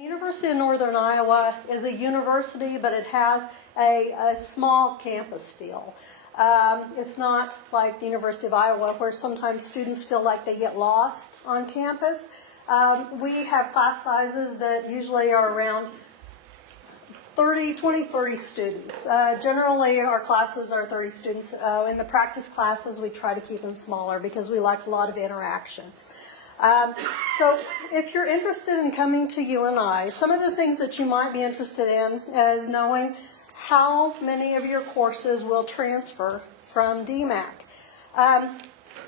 The University of Northern Iowa is a university, but it has a small campus feel. It's not like the University of Iowa, where sometimes students feel like they get lost on campus. We have class sizes that usually are around 30 students. Generally, our classes are 30 students. In the practice classes, we try to keep them smaller because we like a lot of interaction. So if you're interested in coming to UNI, some of the things that you might be interested in is knowing how many of your courses will transfer from DMAC.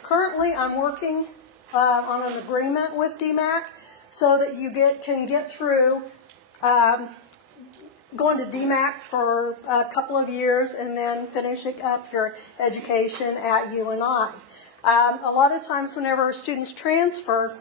Currently, I'm working on an agreement with DMAC so that you can get through going to DMAC for a couple of years and then finishing up your education at UNI. A lot of times whenever students transfer,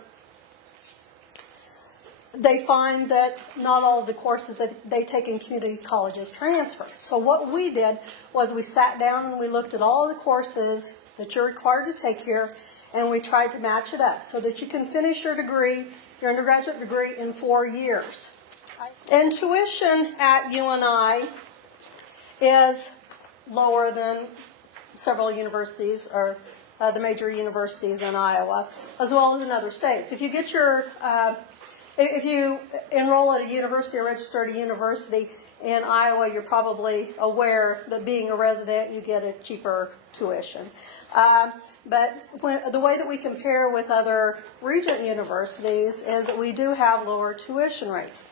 they find that not all of the courses that they take in community colleges transfer. So what we did was we sat down and we looked at all the courses that you're required to take here, and we tried to match it up so that you can finish your degree, your undergraduate degree, in 4 years. And tuition at UNI is lower than several universities or the major universities in Iowa, as well as in other states. If you get if you enroll at a university or register at a university in Iowa, you're probably aware that being a resident, you get a cheaper tuition. But the way that we compare with other regent universities is that we do have lower tuition rates.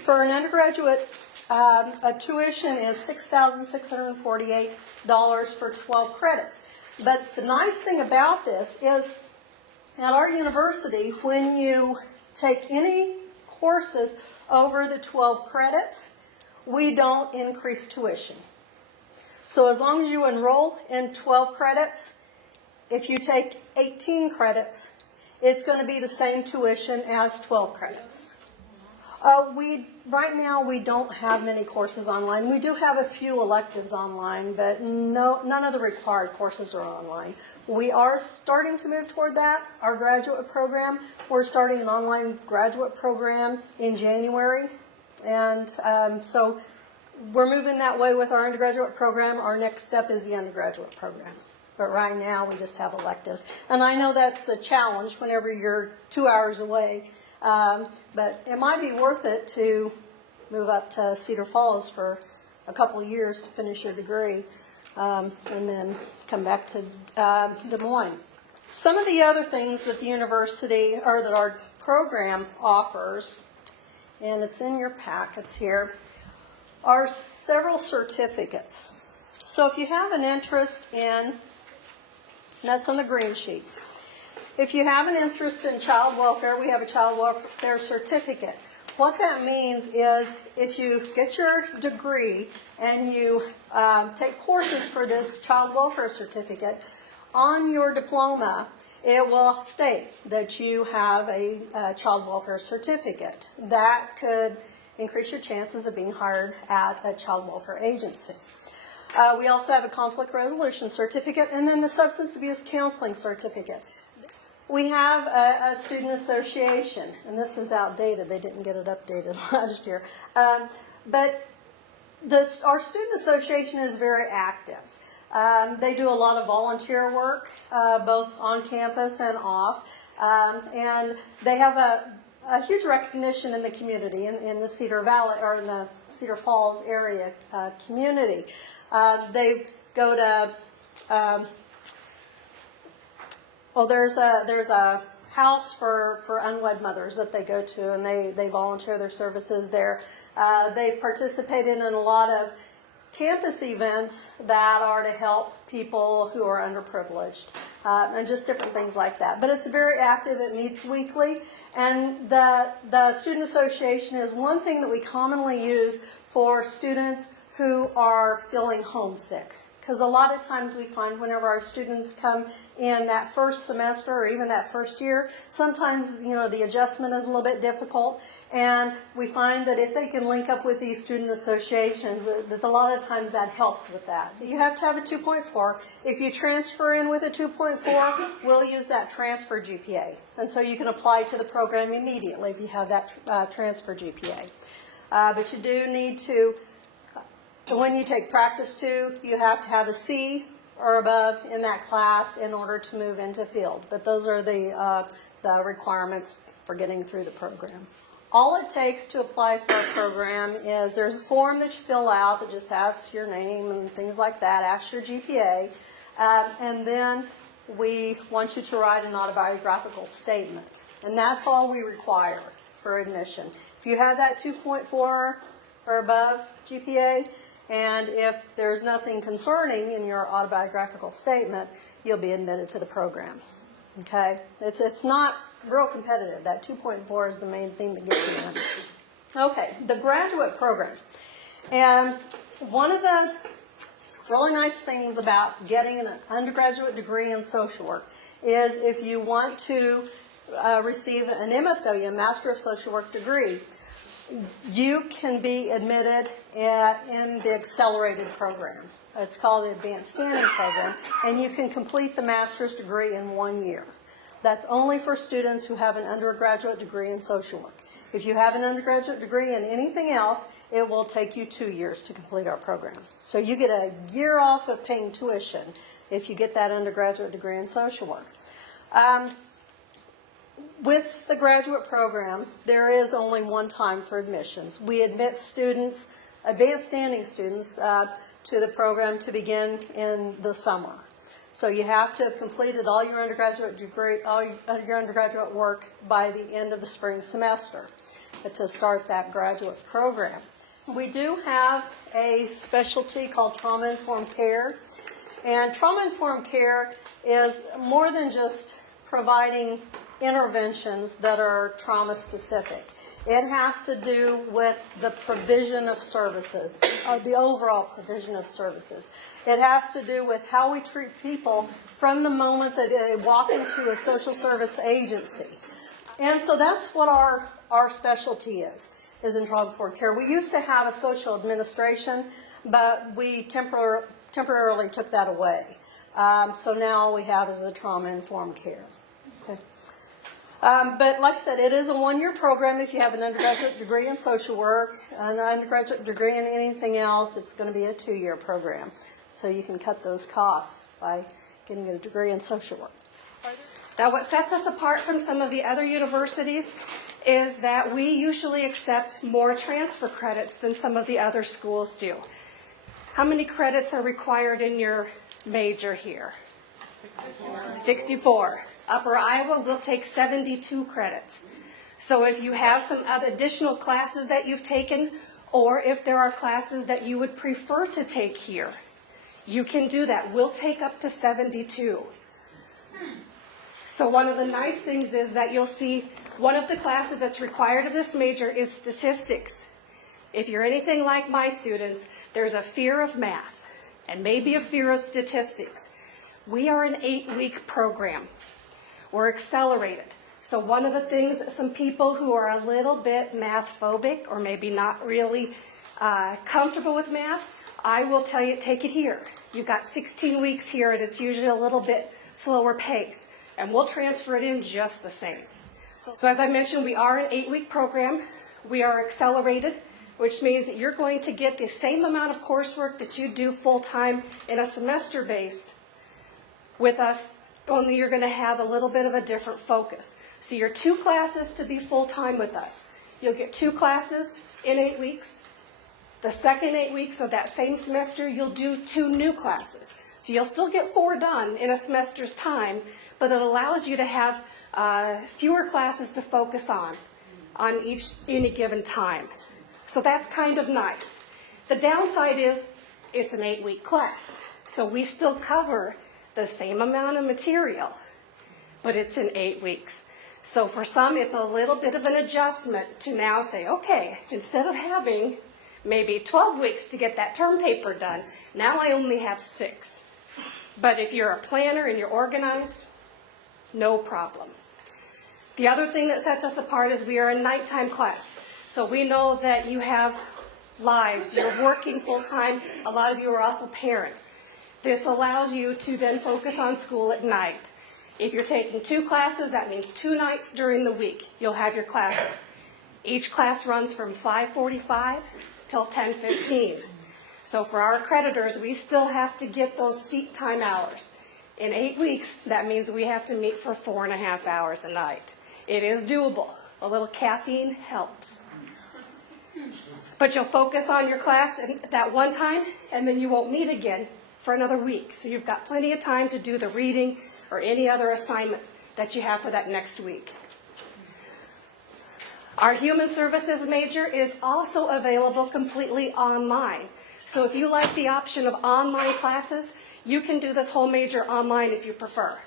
For an undergraduate, a tuition is $6,648 for 12 credits. But the nice thing about this is at our university, when you take any courses over the 12 credits, we don't increase tuition. So as long as you enroll in 12 credits, if you take 18 credits, it's going to be the same tuition as 12 credits. Right now, we don't have many courses online. We do have a few electives online, but none of the required courses are online. We are starting to move toward that. Our graduate program, we're starting an online graduate program in January. And so we're moving that way with our undergraduate program. Our next step is the undergraduate program. But right now, we just have electives. And I know that's a challenge whenever you're 2 hours away. But it might be worth it to move up to Cedar Falls for a couple of years to finish your degree and then come back to Des Moines. Some of the other things that the university or that our program offers, and it's in your packets here, are several certificates. So if you have an interest in, that's on the green sheet. If you have an interest in child welfare, we have a child welfare certificate. What that means is if you get your degree and you take courses for this child welfare certificate, on your diploma, it will state that you have a child welfare certificate. That could increase your chances of being hired at a child welfare agency. We also have a conflict resolution certificate and then the substance abuse counseling certificate. We have a student association, and this is outdated. They didn't get it updated last year. But our student association is very active. They do a lot of volunteer work, both on campus and off. And they have a huge recognition in the community, in the Cedar Valley, or in the Cedar Falls area community. They go to... Well, there's a house for unwed mothers that they go to, and they volunteer their services there. They participate in a lot of campus events that are to help people who are underprivileged, and just different things like that. But it's very active. It meets weekly, and the student association is one thing that we commonly use for students who are feeling homesick, Because a lot of times we find whenever our students come in that first semester or even that first year, sometimes, the adjustment is a little bit difficult. And we find that if they can link up with these student associations, that a lot of times that helps with that. So you have to have a 2.4. If you transfer in with a 2.4, we'll use that transfer GPA. And so you can apply to the program immediately if you have that transfer GPA. But you do need to, when you take Practice 2, you have to have a C or above in that class in order to move into field. But those are the requirements for getting through the program. All it takes to apply for a program is there's a form that you fill out that just asks your name and things like that, asks your GPA, and then we want you to write an autobiographical statement. And that's all we require for admission. If you have that 2.4 or above GPA, and if there's nothing concerning in your autobiographical statement, you'll be admitted to the program. Okay? It's not real competitive. That 2.4 is the main thing that gets you in. Okay, the graduate program. And one of the really nice things about getting an undergraduate degree in social work is if you want to receive an MSW, a Master of Social Work degree, you can be admitted in the accelerated program. It's called the Advanced Standing Program, and you can complete the master's degree in 1 year. That's only for students who have an undergraduate degree in social work. If you have an undergraduate degree in anything else, it will take you 2 years to complete our program. So you get a year off of paying tuition if you get that undergraduate degree in social work. With the graduate program, there is only one time for admissions. We admit students, advanced standing students, to the program to begin in the summer. So you have to have completed all your undergraduate degree, all your undergraduate work by the end of the spring semester to start that graduate program. We do have a specialty called trauma-informed care. And trauma-informed care is more than just providing interventions that are trauma-specific. It has to do with the provision of services, the overall provision of services. It has to do with how we treat people from the moment that they walk into a social service agency. And so that's what our specialty is in trauma-informed care. We used to have a social administration, but we temporarily took that away. So now all we have is the trauma-informed care. Okay. But like I said, it is a 1-year program. If you have an undergraduate degree in social work, an undergraduate degree in anything else, it's going to be a 2-year program. So you can cut those costs by getting a degree in social work. Now, what sets us apart from some of the other universities is that we usually accept more transfer credits than some of the other schools do. How many credits are required in your major here? 64. Upper Iowa will take 72 credits. So if you have some other additional classes that you've taken, or if there are classes that you would prefer to take here, you can do that. We'll take up to 72. So one of the nice things is that you'll see one of the classes that's required of this major is statistics. If you're anything like my students, there's a fear of math and maybe a fear of statistics. We are an 8-week program. We're accelerated. So one of the things that some people who are a little bit math phobic or maybe not really comfortable with math, I will tell you, take it here. You've got 16 weeks here, and it's usually a little bit slower pace. And we'll transfer it in just the same. So as I mentioned, we are an 8-week program. We are accelerated, which means that you're going to get the same amount of coursework that you do full-time in a semester base with us, only you're going to have a little bit of a different focus. So your 2 classes to be full-time with us. You'll get 2 classes in 8 weeks. The second 8 weeks of that same semester, you'll do 2 new classes. So you'll still get 4 done in a semester's time, but it allows you to have fewer classes to focus on any given time. So that's kind of nice. The downside is it's an 8-week class. So we still cover the same amount of material, but it's in 8 weeks. So for some, it's a little bit of an adjustment to now say, okay, instead of having maybe 12 weeks to get that term paper done, Now I only have 6. But if you're a planner and you're organized, no problem. The other thing that sets us apart is we are a nighttime class. So we know that you have lives, you're working full-time, a lot of you are also parents. This allows you to then focus on school at night. If you're taking 2 classes, that means 2 nights during the week you'll have your classes. Each class runs from 5:45 till 10:15. So for our accreditors, we still have to get those seat time hours. In 8 weeks, that means we have to meet for 4.5 hours a night. It is doable. A little caffeine helps. But you'll focus on your class at that one time, and then you won't meet again for another week. So you've got plenty of time to do the reading or any other assignments that you have for that next week. Our Human Services major is also available completely online. So if you like the option of online classes, you can do this whole major online if you prefer.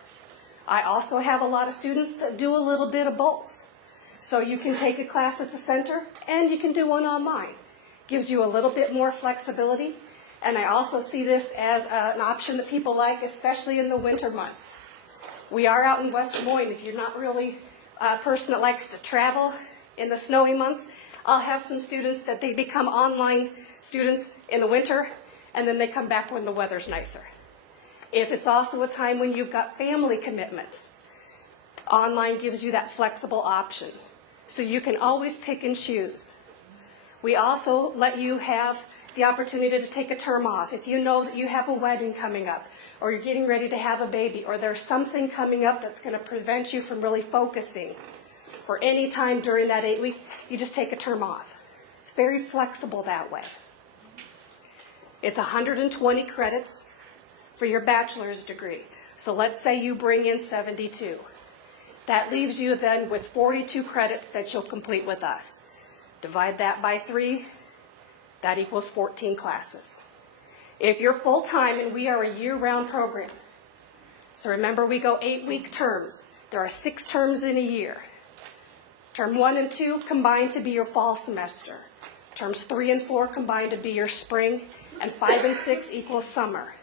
I also have a lot of students that do a little bit of both. So you can take a class at the center and you can do one online. Gives you a little bit more flexibility. And I also see this as an option that people like, especially in the winter months. We are out in West Des Moines. If you're not really a person that likes to travel in the snowy months, I'll have some students that they become online students in the winter, and then they come back when the weather's nicer. If it's also a time when you've got family commitments, online gives you that flexible option. So you can always pick and choose. We also let you have the opportunity to take a term off. If you know that you have a wedding coming up, or you're getting ready to have a baby, or there's something coming up that's going to prevent you from really focusing for any time during that 8 week, you just take a term off. It's very flexible that way. It's 120 credits for your bachelor's degree. So let's say you bring in 72. That leaves you then with 42 credits that you'll complete with us. Divide that by 3, that equals 14 classes. If you're full-time, and we are a year-round program, so remember we go 8-week terms. There are 6 terms in a year. Term 1 and 2 combine to be your fall semester. Terms 3 and 4 combine to be your spring, and 5 and 6 equals summer.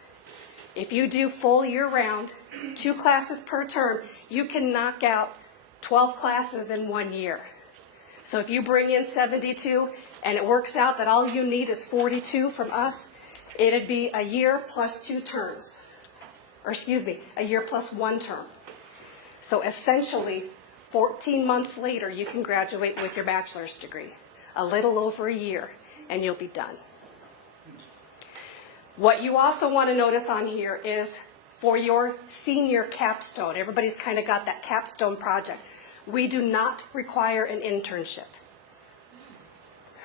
If you do full year-round, 2 classes per term, you can knock out 12 classes in 1 year. So if you bring in 72 and it works out that all you need is 42 from us, it'd be a year plus 2 terms. Or excuse me, a year plus 1 term. So essentially, 14 months later, you can graduate with your bachelor's degree. A little over a year, and you'll be done. What you also want to notice on here is for your senior capstone. Everybody's kind of got that capstone project. We do not require an internship.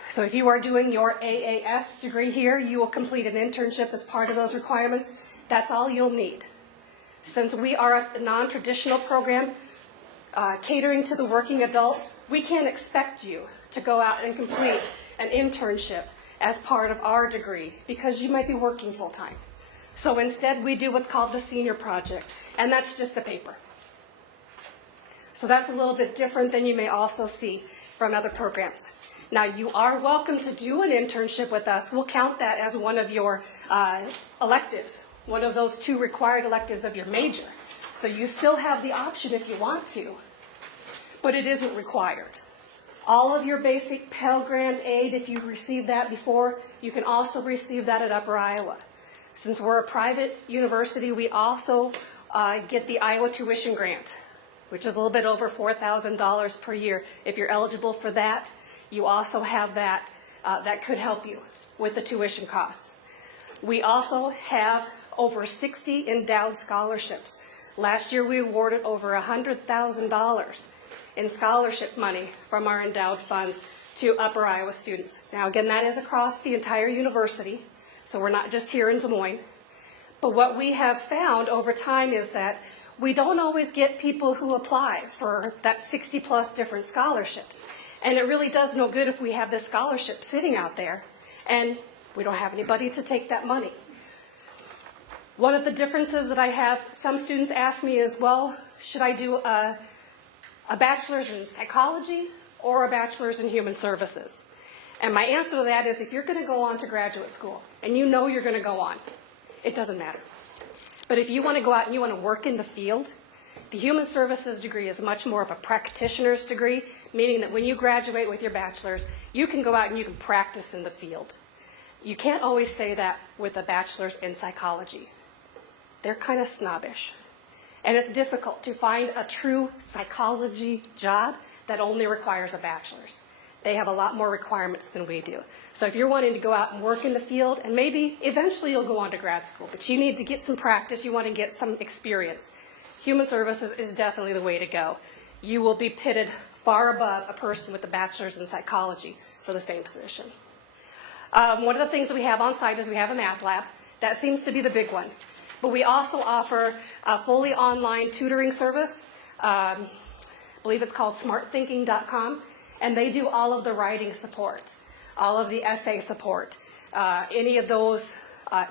So if you are doing your AAS degree here, you will complete an internship as part of those requirements. That's all you'll need. Since we are a non-traditional program, catering to the working adult, we can't expect you to go out and complete an internship as part of our degree because you might be working full-time. So instead, we do what's called the senior project, and that's just a paper. So that's a little bit different than you may also see from other programs. Now, you are welcome to do an internship with us. We'll count that as one of your electives, one of those 2 required electives of your major. So you still have the option if you want to, but it isn't required. All of your basic Pell Grant aid, if you've received that before, you can also receive that at Upper Iowa. Since we're a private university, we also get the Iowa Tuition Grant, which is a little bit over $4,000 per year. If you're eligible for that, you also have that. That could help you with the tuition costs. We also have over 60 endowed scholarships. Last year, we awarded over $100,000 in scholarship money from our endowed funds to Upper Iowa students. Now, again, that is across the entire university, so we're not just here in Des Moines. But what we have found over time is that we don't always get people who apply for that 60-plus different scholarships. And it really does no good if we have this scholarship sitting out there and we don't have anybody to take that money. One of the differences that I have, some students ask me is, well, should I do a bachelor's in psychology or a bachelor's in human services? And my answer to that is, if you're going to go on to graduate school, and you know you're going to go on, it doesn't matter. But if you want to go out and you want to work in the field, the human services degree is much more of a practitioner's degree, meaning that when you graduate with your bachelor's, you can go out and you can practice in the field. You can't always say that with a bachelor's in psychology. They're kind of snobbish. And it's difficult to find a true psychology job that only requires a bachelor's. They have a lot more requirements than we do. So if you're wanting to go out and work in the field, and maybe eventually you'll go on to grad school, but you need to get some practice, you want to get some experience, human services is definitely the way to go. You will be pitted far above a person with a bachelor's in psychology for the same position. One of the things that we have on site is we have a math lab. That seems to be the big one. But we also offer a fully online tutoring service. I believe it's called smartthinking.com. And they do all of the writing support, all of the essay support, any of those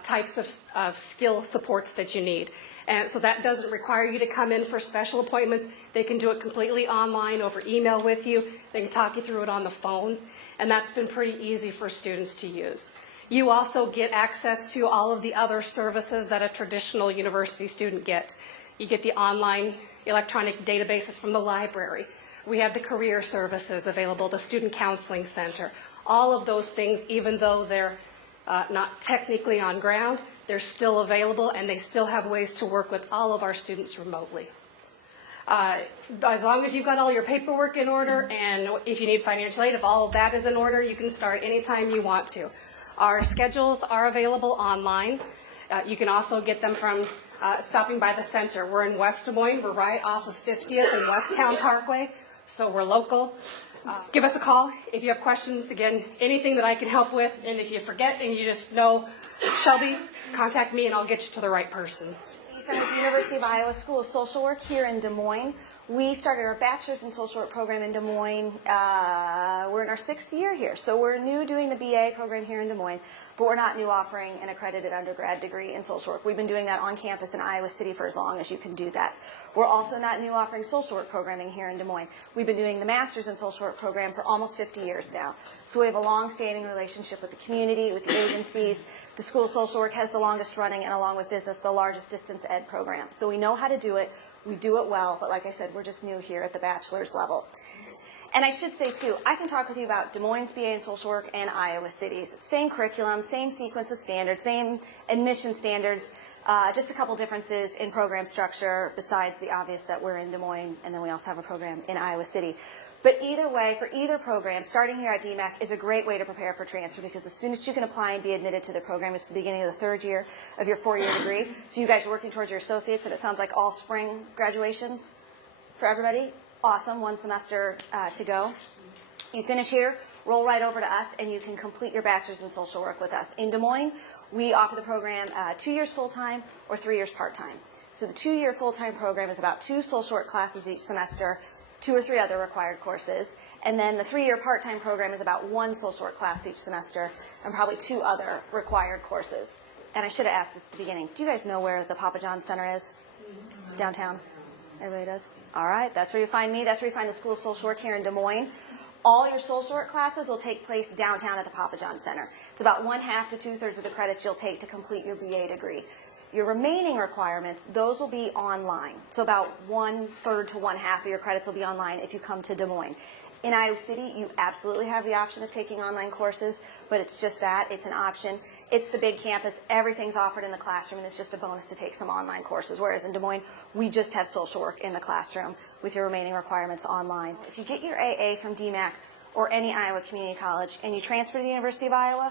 types of skill supports that you need. And so that doesn't require you to come in for special appointments. They can do it completely online over email with you. They can talk you through it on the phone. And that's been pretty easy for students to use. You also get access to all of the other services that a traditional university student gets. You get the online electronic databases from the library. We have the career services available, the student counseling center. All of those things, even though they're not technically on ground, they're still available, and they still have ways to work with all of our students remotely. As long as you've got all your paperwork in order, and if you need financial aid, if all of that is in order, you can start anytime you want to. Our schedules are available online. You can also get them from stopping by the center. We're in West Des Moines. We're right off of 50th and Westtown Parkway, so we're local. Give us a call if you have questions. Again, anything that I can help with, and if you forget and you just know Shelby, contact me and I'll get you to the right person. I'm at the University of Iowa School of Social Work here in Des Moines. We started our bachelor's in social work program in Des Moines. We're in our 6th year here, so we're new doing the BA program here in Des Moines, but we're not new offering an accredited undergrad degree in social work. We've been doing that on campus in Iowa City for as long as you can do that. We're also not new offering social work programming here in Des Moines. We've been doing the master's in social work program for almost 50 years now. So we have a long-standing relationship with the community, with the agencies. The School of Social Work has the longest running, and along with business, the largest distance ed program. So we know how to do it. We do it well, but like I said, we're just new here at the bachelor's level. And I should say, too, I can talk with you about Des Moines BA in social work and Iowa City's. Same curriculum, same sequence of standards, same admission standards, just a couple differences in program structure besides the obvious that we're in Des Moines, and then we also have a program in Iowa City. But either way, for either program, starting here at DMACC is a great way to prepare for transfer, because as soon as you can apply and be admitted to the program, it's the beginning of the 3rd year of your 4-year degree. So you guys are working towards your associates, and it sounds like all spring graduations for everybody. Awesome, 1 semester to go. You finish here, roll right over to us, and you can complete your bachelor's in social work with us. In Des Moines, we offer the program 2 years full-time or 3 years part-time. So the 2-year full-time program is about 2 social work classes each semester, 2 or 3 other required courses. And then the 3-year part-time program is about 1 social work class each semester and probably 2 other required courses. And I should have asked this at the beginning. Do you guys know where the Papa John Center is? Downtown? Everybody does? All right, that's where you find me. That's where you find the School of Social Work here in Des Moines. All your social work classes will take place downtown at the Papa John Center. It's about 1/2 to 2/3 of the credits you'll take to complete your BA degree. Your remaining requirements, those will be online. So about 1/3 to 1/2 of your credits will be online if you come to Des Moines. In Iowa City, you absolutely have the option of taking online courses, but it's just that. It's an option. It's the big campus. Everything's offered in the classroom, and it's just a bonus to take some online courses, whereas in Des Moines, we just have social work in the classroom with your remaining requirements online. If you get your AA from DMACC or any Iowa community college and you transfer to the University of Iowa,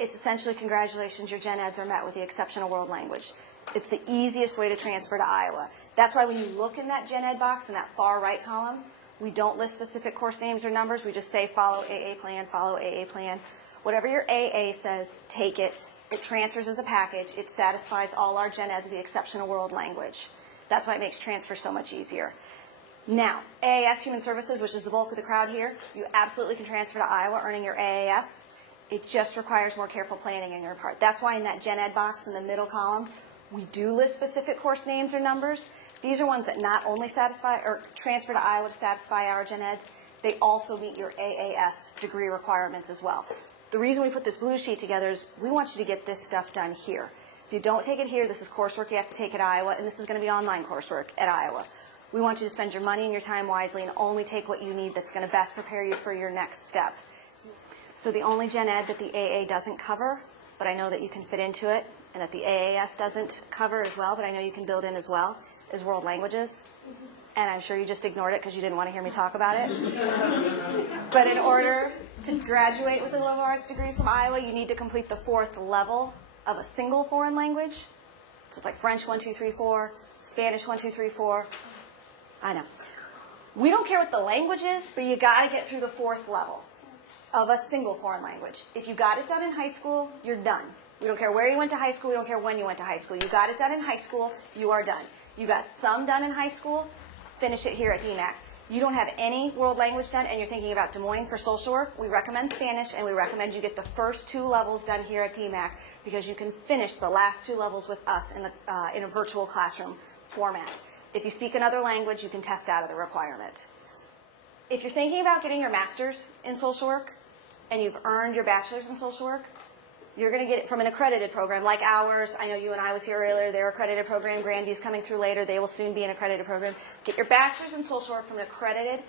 it's essentially congratulations, your gen eds are met with the exceptional world language. It's the easiest way to transfer to Iowa. That's why when you look in that gen ed box in that far right column, we don't list specific course names or numbers. We just say follow AA plan, follow AA plan. Whatever your AA says, take it. It transfers as a package. It satisfies all our gen eds with the exceptional world language. That's why it makes transfer so much easier. Now, AAS Human Services, which is the bulk of the crowd here, you absolutely can transfer to Iowa earning your AAS. It just requires more careful planning on your part. That's why in that gen ed box in the middle column, we do list specific course names or numbers. These are ones that not only satisfy or transfer to Iowa to satisfy our gen eds, they also meet your AAS degree requirements as well. The reason we put this blue sheet together is we want you to get this stuff done here. If you don't take it here, this is coursework you have to take at Iowa, and this is going to be online coursework at Iowa. We want you to spend your money and your time wisely and only take what you need that's going to best prepare you for your next step. So the only gen ed that the AA doesn't cover, but I know that you can fit into it, and that the AAS doesn't cover as well, but I know you can build in as well, is world languages. And I'm sure you just ignored it because you didn't want to hear me talk about it. But in order to graduate with a liberal arts degree from Iowa, you need to complete the 4th level of a single foreign language. So it's like French 1, 2, 3, 4, Spanish 1, 2, 3, 4. I know. We don't care what the language is, but you got to get through the 4th level of a single foreign language. If you got it done in high school, you're done. We don't care where you went to high school. We don't care when you went to high school. You got it done in high school, you are done. You got some done in high school, finish it here at DMAC. You don't have any world language done and you're thinking about Des Moines for social work, we recommend Spanish and we recommend you get the first 2 levels done here at DMAC because you can finish the last 2 levels with us in a virtual classroom format. If you speak another language, you can test out of the requirement. If you're thinking about getting your master's in social work and you've earned your bachelor's in social work, you're going to get it from an accredited program like ours. I know you and I was here earlier. Their accredited program. Grandview's coming through later. They will soon be an accredited program. Get your bachelor's in social work from an accredited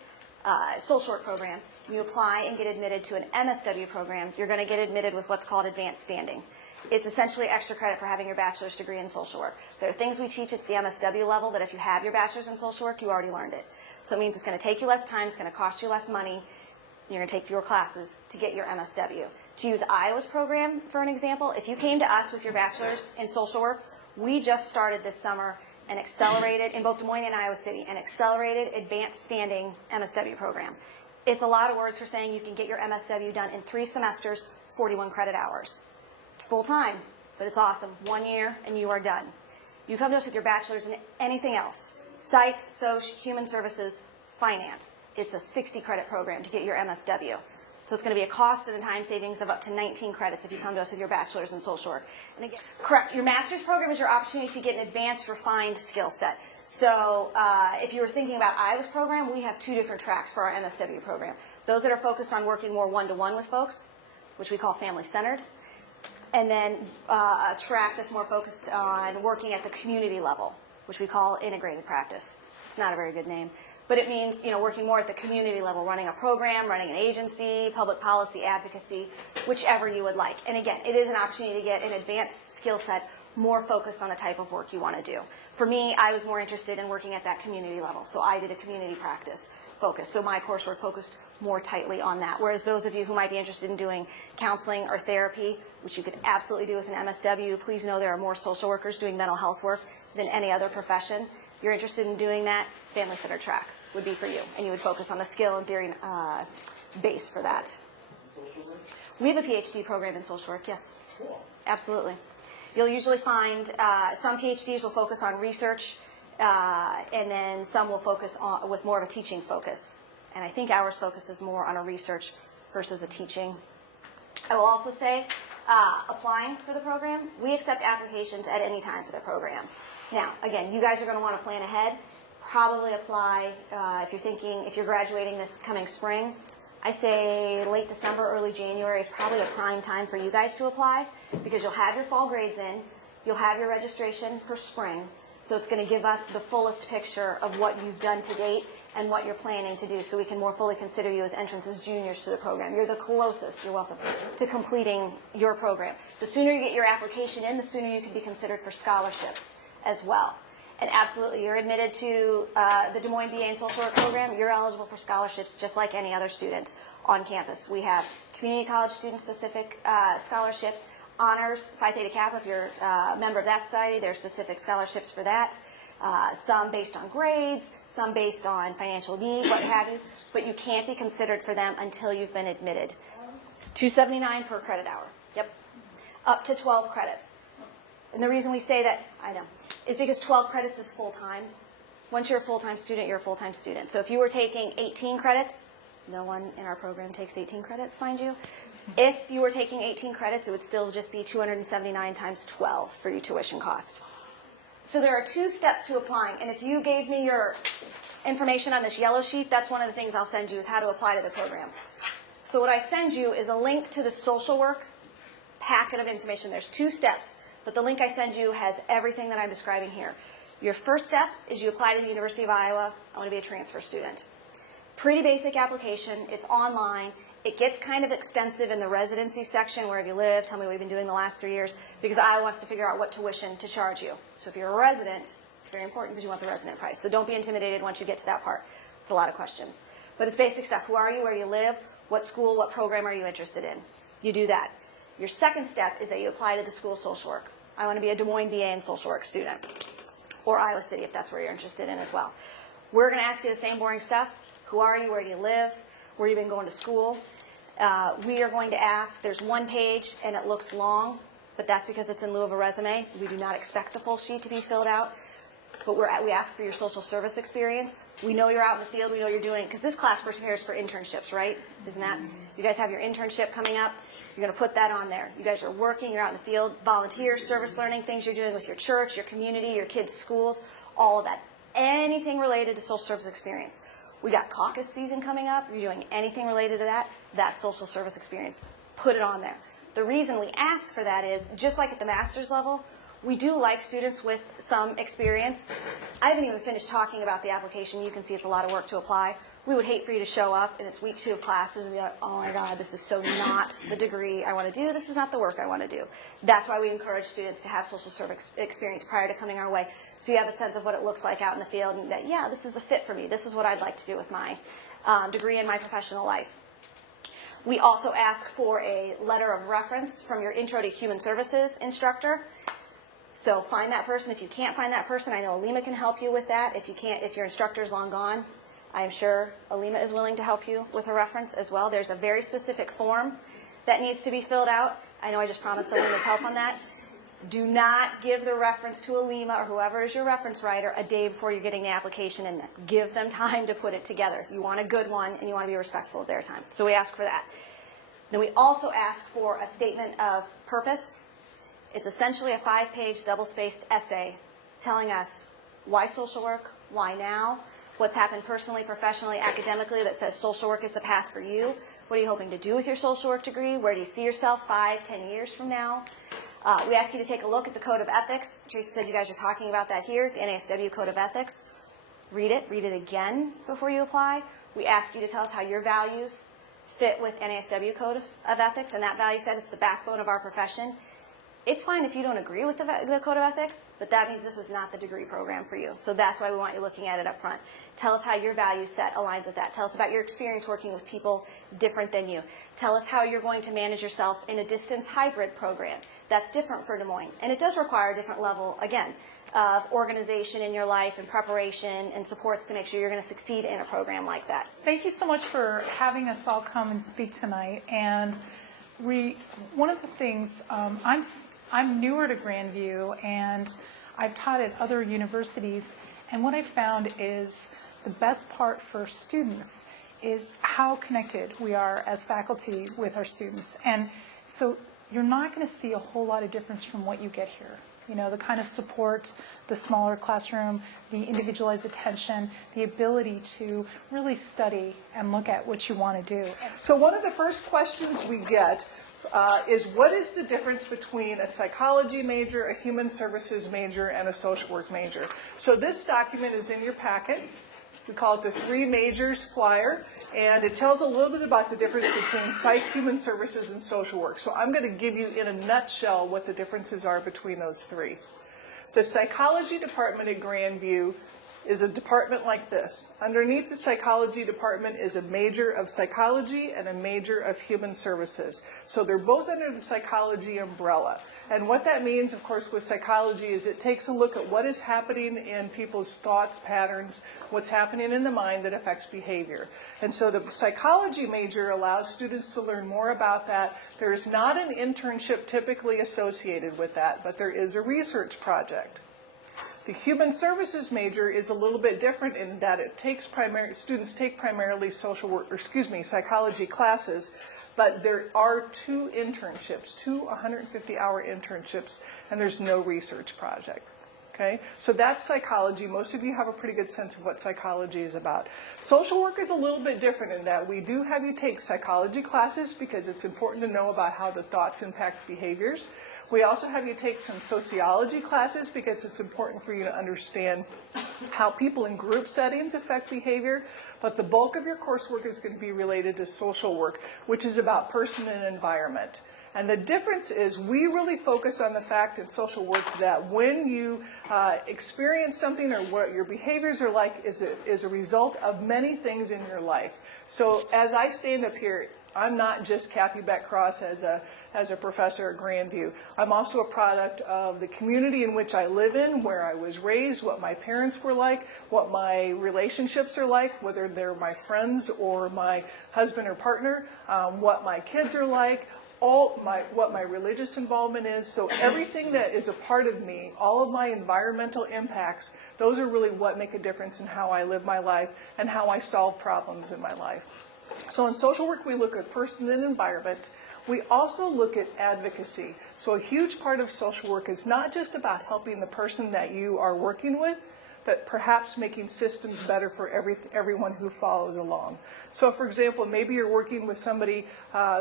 social work program. You apply and get admitted to an MSW program. You're going to get admitted with what's called advanced standing. It's essentially extra credit for having your bachelor's degree in social work. There are things we teach at the MSW level that if you have your bachelor's in social work, you already learned it. So it means it's going to take you less time. It's going to cost you less money. You're going to take fewer classes to get your MSW. To use Iowa's program, for an example, if you came to us with your bachelor's in social work, we just started this summer an accelerated, in both Des Moines and Iowa City, an accelerated advanced standing MSW program. It's a lot of words for saying you can get your MSW done in 3 semesters, 41 credit hours. It's full time, but it's awesome. 1 year and you are done. You come to us with your bachelor's in anything else, psych, soc, human services, finance. It's a 60 credit program to get your MSW. So it's going to be a cost and a time savings of up to 19 credits if you come to us with your bachelor's in social work. And again, correct, your master's program is your opportunity to get an advanced, refined skill set. So if you were thinking about Iowa's program, we have 2 different tracks for our MSW program. Those that are focused on working more one-to-one with folks, which we call family-centered, and then a track that's more focused on working at the community level, which we call integrated practice. It's not a very good name. But it means, working more at the community level, running a program, running an agency, public policy, advocacy, whichever you would like. And again, it is an opportunity to get an advanced skill set more focused on the type of work you want to do. For me, I was more interested in working at that community level, so I did a community practice focus. So my coursework focused more tightly on that. Whereas those of you who might be interested in doing counseling or therapy, which you could absolutely do with an MSW, please know there are more social workers doing mental health work than any other profession. If you're interested in doing that, family-centered track would be for you, and you would focus on the skill and theory base for that. We have a PhD program in social work, yes. Cool. Absolutely. You'll usually find some PhDs will focus on research, and then some will focus on with more of a teaching focus. And I think ours focuses more on a research versus a teaching. I will also say, applying for the program, we accept applications at any time for the program. Now, again, you guys are going to want to plan ahead. Probably apply if you're graduating this coming spring. I say late December, early January is probably a prime time for you guys to apply because you'll have your fall grades in, you'll have your registration for spring, so it's going to give us the fullest picture of what you've done to date and what you're planning to do so we can more fully consider you as entrants as juniors to the program. You're the closest, you're welcome, to completing your program. The sooner you get your application in, the sooner you can be considered for scholarships as well. And absolutely, you're admitted to the Des Moines BA in Social Work program. You're eligible for scholarships just like any other student on campus. We have community college student-specific scholarships, honors, Phi Theta Kappa, if you're a member of that society, there are specific scholarships for that. Some based on grades, some based on financial need, what have you. But you can't be considered for them until you've been admitted. $279 per credit hour. Yep. Up to 12 credits. And the reason we say that, I know, is because 12 credits is full-time. Once you're a full-time student, you're a full-time student. So if you were taking 18 credits, no one in our program takes 18 credits, mind you. If you were taking 18 credits, it would still just be $279 times 12 for your tuition cost. So there are 2 steps to applying, and if you gave me your information on this yellow sheet, that's one of the things I'll send you is how to apply to the program. So what I send you is a link to the social work packet of information. There's 2 steps, but the link I send you has everything that I'm describing here. Your first step is you apply to the University of Iowa. I want to be a transfer student. Pretty basic application. It's online. It gets kind of extensive in the residency section, where have you lived, tell me what you've been doing the last 3 years, because Iowa wants to figure out what tuition to charge you. So if you're a resident, it's very important because you want the resident price. So don't be intimidated once you get to that part. It's a lot of questions. But it's basic stuff. Who are you? Where do you live? What school? What program are you interested in? You do that. Your second step is that you apply to the School of Social Work. I want to be a Des Moines BA in social work student, or Iowa City if that's where you're interested in as well. We're going to ask you the same boring stuff. Who are you? Where do you live? Where have you been going to school? We are going to ask, there's 1 page and it looks long, but that's because it's in lieu of a resume. We do not expect the full sheet to be filled out, but we ask for your social service experience. We know you're out in the field, we know you're doing, because this class prepares for internships, right? Isn't that? You guys have your internship coming up. You're going to put that on there. You guys are working, you're out in the field, volunteer, service learning, things you're doing with your church, your community, your kids' schools, all of that. Anything related to social service experience. We got caucus season coming up. You're doing anything related to that, that's social service experience. Put it on there. The reason we ask for that is, just like at the master's level, we do like students with some experience. I haven't even finished talking about the application. You can see it's a lot of work to apply. We would hate for you to show up and it's week 2 of classes and be like, oh my God, this is so not the degree I want to do. This is not the work I want to do. That's why we encourage students to have social service experience prior to coming our way, so you have a sense of what it looks like out in the field and that, yeah, this is a fit for me. This is what I'd like to do with my degree in my professional life. We also ask for a letter of reference from your Intro to Human Services instructor. So find that person. If you can't find that person, I know Alima can help you with that. If you can't, if your instructor is long gone, I'm sure Alima is willing to help you with a reference as well. There's a very specific form that needs to be filled out. I know I just promised Alima's help on that. Do not give the reference to Alima or whoever is your reference writer a day before you're getting the application in. Give them time to put it together. You want a good one and you want to be respectful of their time. So we ask for that. Then we also ask for a statement of purpose. It's essentially a 5-page double-spaced essay telling us why social work, why now, what's happened personally, professionally, academically that says social work is the path for you. What are you hoping to do with your social work degree? Where do you see yourself 5, 10 years from now? We ask you to take a look at the Code of Ethics. Tracy said you guys are talking about that here, the NASW Code of Ethics. Read it again before you apply. We ask you to tell us how your values fit with NASW Code of Ethics, and that value set is the backbone of our profession. It's fine if you don't agree with the Code of Ethics, but that means this is not the degree program for you. So that's why we want you looking at it up front. Tell us how your value set aligns with that. Tell us about your experience working with people different than you. Tell us how you're going to manage yourself in a distance hybrid program. That's different for Des Moines. And it does require a different level, again, of organization in your life and preparation and supports to make sure you're going to succeed in a program like that. Thank you so much for having us all come and speak tonight. And one of the things, I'm newer to Grandview, and I've taught at other universities, and what I've found is the best part for students is how connected we are as faculty with our students. And so you're not going to see a whole lot of difference from what you get here. You know, the kind of support, the smaller classroom, the individualized attention, the ability to really study and look at what you want to do. So one of the first questions we get is, what is the difference between a psychology major, a human services major, and a social work major? So this document is in your packet. We call it the 3 majors flyer, and it tells a little bit about the difference between psych, human services, and social work. So I'm going to give you in a nutshell what the differences are between those 3. The psychology department at Grandview is a department like this. Underneath the psychology department is a major of psychology and a major of human services. So they're both under the psychology umbrella. And what that means, of course, with psychology is it takes a look at what is happening in people's thoughts, patterns, what's happening in the mind that affects behavior. And so the psychology major allows students to learn more about that. There is not an internship typically associated with that, but there is a research project. The human services major is a little bit different in that it takes students take primarily psychology classes, but there are 2 internships, 2 150-hour internships, and there's no research project. Okay, so that's psychology. Most of you have a pretty good sense of what psychology is about. Social work is a little bit different in that we do have you take psychology classes because it's important to know about how the thoughts impact behaviors. We also have you take some sociology classes because it's important for you to understand how people in group settings affect behavior. But the bulk of your coursework is going to be related to social work, which is about person and environment. And the difference is we really focus on the fact in social work that when you experience something or what your behaviors are like is a result of many things in your life. So as I stand up here, I'm not just Kathy Beck-Cross as a professor at Grandview. I'm also a product of the community in which I live in, where I was raised, what my parents were like, what my relationships are like, whether they're my friends or my husband or partner, what my kids are like, what my religious involvement is. So everything that is a part of me, all of my environmental impacts, those are really what make a difference in how I live my life and how I solve problems in my life. So in social work, we look at person and environment. We also look at advocacy. So a huge part of social work is not just about helping the person that you are working with, but perhaps making systems better for everyone who follows along. So for example, maybe you're working with somebody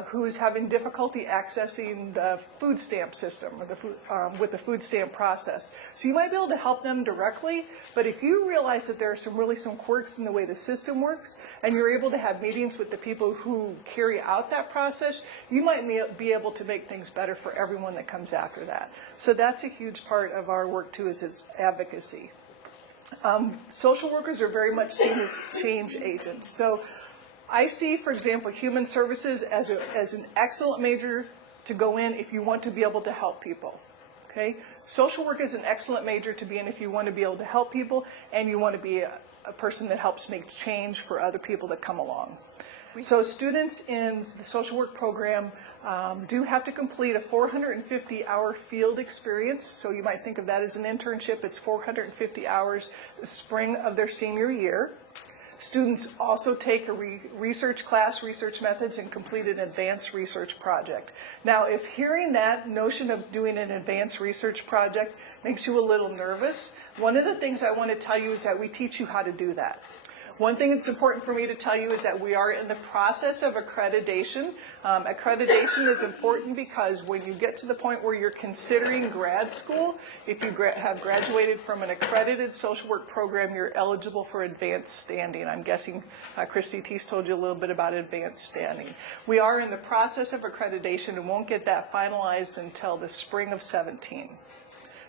who's having difficulty accessing the food stamp system or with the food stamp process. So you might be able to help them directly, but if you realize that there are some quirks in the way the system works, and you're able to have meetings with the people who carry out that process, you might be able to make things better for everyone that comes after that. So that's a huge part of our work too, is advocacy. Social workers are very much seen as change agents. So I see, for example, human services as an excellent major to go in if you want to be able to help people. Okay? Social work is an excellent major to be in if you want to be able to help people and you want to be a person that helps make change for other people that come along. So students in the social work program do have to complete a 450-hour field experience. So you might think of that as an internship. It's 450 hours the spring of their senior year. Students also take a research class, research methods, and complete an advanced research project. Now, if hearing that notion of doing an advanced research project makes you a little nervous, one of the things I want to tell you is that we teach you how to do that. One thing that's important for me to tell you is that we are in the process of accreditation. Accreditation is important because when you get to the point where you're considering grad school, if you have graduated from an accredited social work program, you're eligible for advanced standing. I'm guessing Christy Teese told you a little bit about advanced standing. We are in the process of accreditation and won't get that finalized until the spring of 17.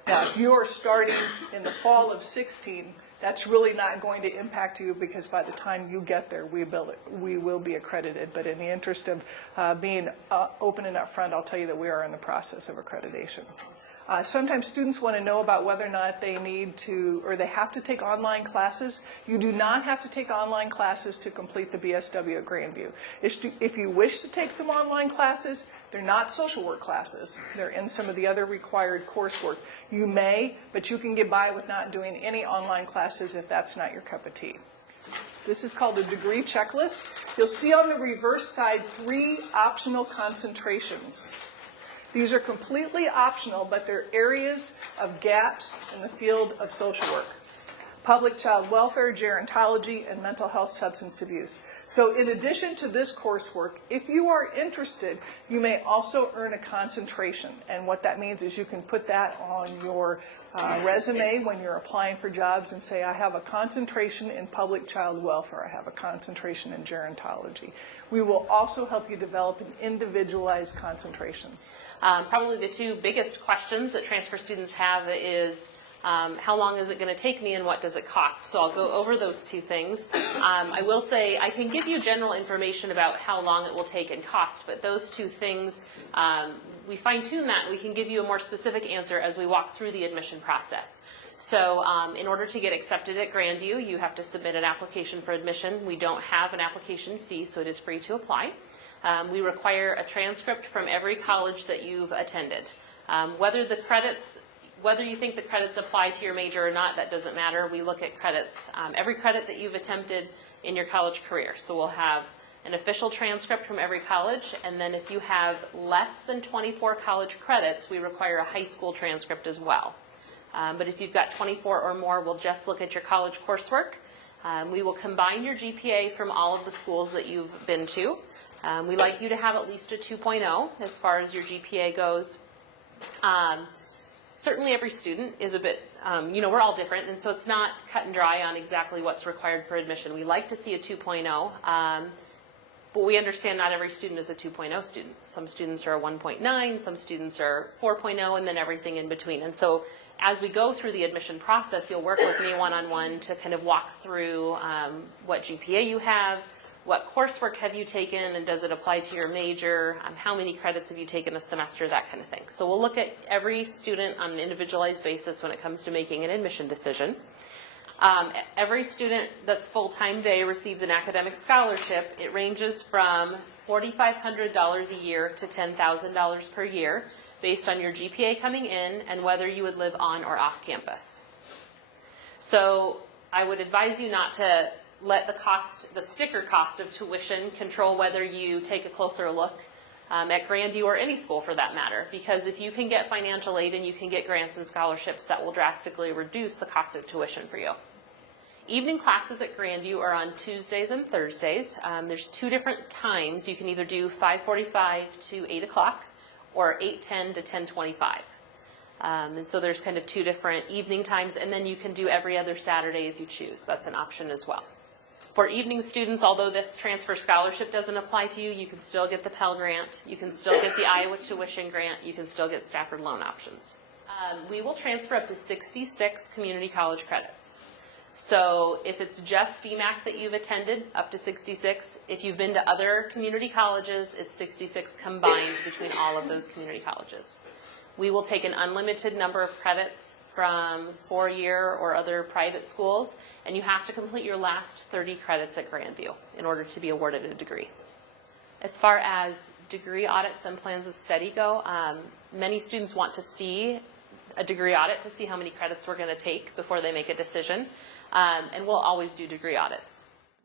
Now, if you are starting in the fall of 16, that's really not going to impact you because by the time you get there, we will be accredited. But in the interest of being open and upfront, I'll tell you that we are in the process of accreditation. Sometimes students want to know about whether or not they need to, or they have to take online classes. You do not have to take online classes to complete the BSW at Grandview. If you wish to take some online classes, they're not social work classes. They're in some of the other required coursework. You may, but you can get by with not doing any online classes if that's not your cup of tea. This is called a degree checklist. You'll see on the reverse side 3 optional concentrations. These are completely optional, but they're areas of gaps in the field of social work. Public child welfare, gerontology, and mental health substance abuse. So in addition to this coursework, if you are interested, you may also earn a concentration. And what that means is you can put that on your resume when you're applying for jobs and say, I have a concentration in public child welfare. I have a concentration in gerontology. We will also help you develop an individualized concentration. Probably the 2 biggest questions that transfer students have is how long is it going to take me and what does it cost? So I'll go over those 2 things. I will say I can give you general information about how long it will take and cost, but those 2 things, we fine-tune that and we can give you a more specific answer as we walk through the admission process. So in order to get accepted at Grandview, you have to submit an application for admission. We don't have an application fee, so it is free to apply. We require a transcript from every college that you've attended. Whether you think the credits apply to your major or not, that doesn't matter. We look at credits, every credit that you've attempted in your college career. So we'll have an official transcript from every college, and then if you have less than 24 college credits, we require a high school transcript as well. But if you've got 24 or more, we'll just look at your college coursework. We will combine your GPA from all of the schools that you've been to. We like you to have at least a 2.0 as far as your GPA goes. Certainly every student is a bit, we're all different, and so it's not cut and dry on exactly what's required for admission. We like to see a 2.0, but we understand not every student is a 2.0 student. Some students are a 1.9, some students are 4.0, and then everything in between. And so as we go through the admission process, you'll work with me one-on-one to kind of walk through what GPA you have, what coursework have you taken, and does it apply to your major, how many credits have you taken a semester, that kind of thing. So we'll look at every student on an individualized basis when it comes to making an admission decision. Every student that's full-time day receives an academic scholarship. It ranges from $4,500 a year to $10,000 per year based on your GPA coming in and whether you would live on or off campus. So I would advise you not to let the sticker cost of tuition control whether you take a closer look at Grandview or any school for that matter, because if you can get financial aid and you can get grants and scholarships, that will drastically reduce the cost of tuition for you. Evening classes at Grandview are on Tuesdays and Thursdays. There's two different times. You can either do 5:45 to 8 o'clock or 8:10 to 10:25. And so there's kind of two different evening times, and then you can do every other Saturday if you choose. That's an option as well. For evening students, although this transfer scholarship doesn't apply to you, you can still get the Pell Grant, you can still get the Iowa tuition grant, you can still get Stafford loan options. We will transfer up to 66 community college credits. So if it's just DMAC that you've attended, up to 66. If you've been to other community colleges, it's 66 combined between all of those community colleges. We will take an unlimited number of credits from four-year or other private schools, and you have to complete your last 30 credits at Grandview in order to be awarded a degree. As far as degree audits and plans of study go, many students want to see a degree audit to see how many credits we're going to take before they make a decision, and we'll always do degree audits.